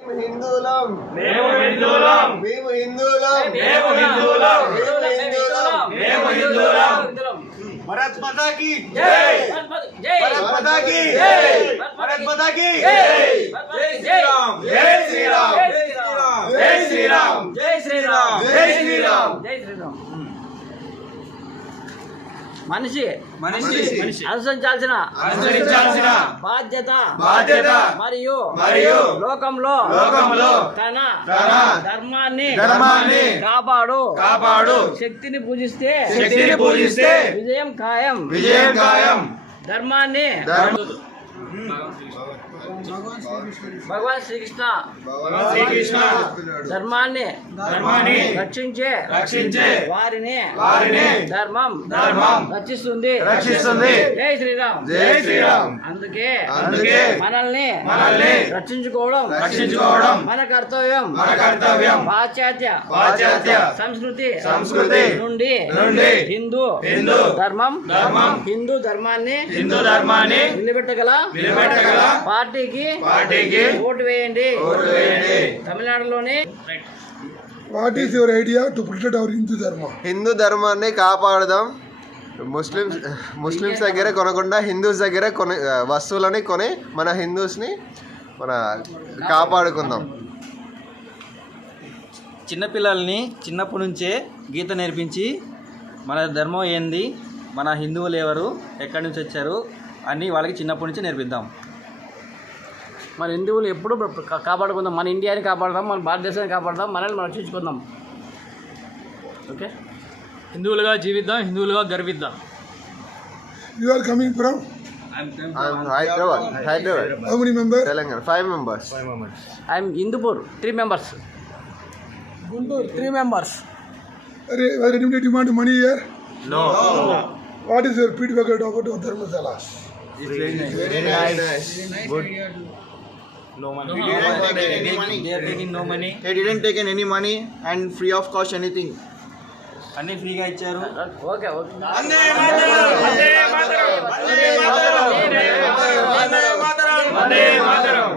హిందూలం మేము హిందూలం మేము హిందూలం మేము హిందూలం మేము హిందూలం భారత్ మాతా కీ జై భారత్ మాతా కీ జై భారత్ మాతా కీ జై శ్రీరామ్ జై శ్రీరామ్ జై శ్రీరామ్ జై శ్రీరామ్ జై శ్రీరామ్ జై శ్రీరామ్. మనిషి అనుసరించాల్సిన బాధ్యత మరియు లోకంలో తన ధర్మాన్ని కాపాడు శక్తిని పూజిస్తే విజయం ఖాయం ధర్మాన్ని భగవాన్ శ్రీకృష్ణ ధర్మాన్ని రక్షించే వారిని ధర్మం రక్షిస్తుంది జై శ్రీరామ్. అందుకే మనల్ని రక్షించుకోవడం మన కర్తవ్యం పాశ్చాత్య సంస్కృతి నుండి హిందూ ధర్మం హిందూ ధర్మాన్ని నిలబెట్టగల పార్టీకి ఓటు వేయండి. తమిళనాడులోని what is your idea to protect our Hindu ధర్మ? హిందూ ధర్మాన్ని కాపాడదాం. ముస్లిమ్స్ దగ్గర కొనకుండా హిందూస్ దగ్గర వస్తువులని కొని మన హిందూస్ని కాపాడుకుందాం. చిన్నపిల్లల్ని చిన్నప్పటి నుంచే గీత నేర్పించి మన ధర్మం ఏంది, మన హిందువులు ఎవరు, ఎక్కడి నుంచి వచ్చారు అని వాళ్ళకి చిన్నప్పటి నుంచి నేర్పిద్దాం. మన హిందువులు ఎప్పుడు కాపాడుకుందాం. మన ఇండియాని కాపాడదాం, మన భారతదేశాన్ని కాపాడదాం, మనల్ని మనం రక్షించుకుందాం. ఓకే, హిందువులుగా జీవిద్దాం, హిందువులుగా గర్విద్దాం. You are coming from Hyderabad. How many members? Telangana 5 members. I'm Hindupur 3 members. Guntur 3 members. Are ready demand money here? No. What is your feedback about Dharamshala? It's very nice. Good. No money. They are taking no money. They didn't take any money and free of cost anything. అన్ని ఫ్రీగా ఇచ్చారు. Okay Vande Mataram Vande Mataram Vande Mataram Vande Mataram Vande Mataram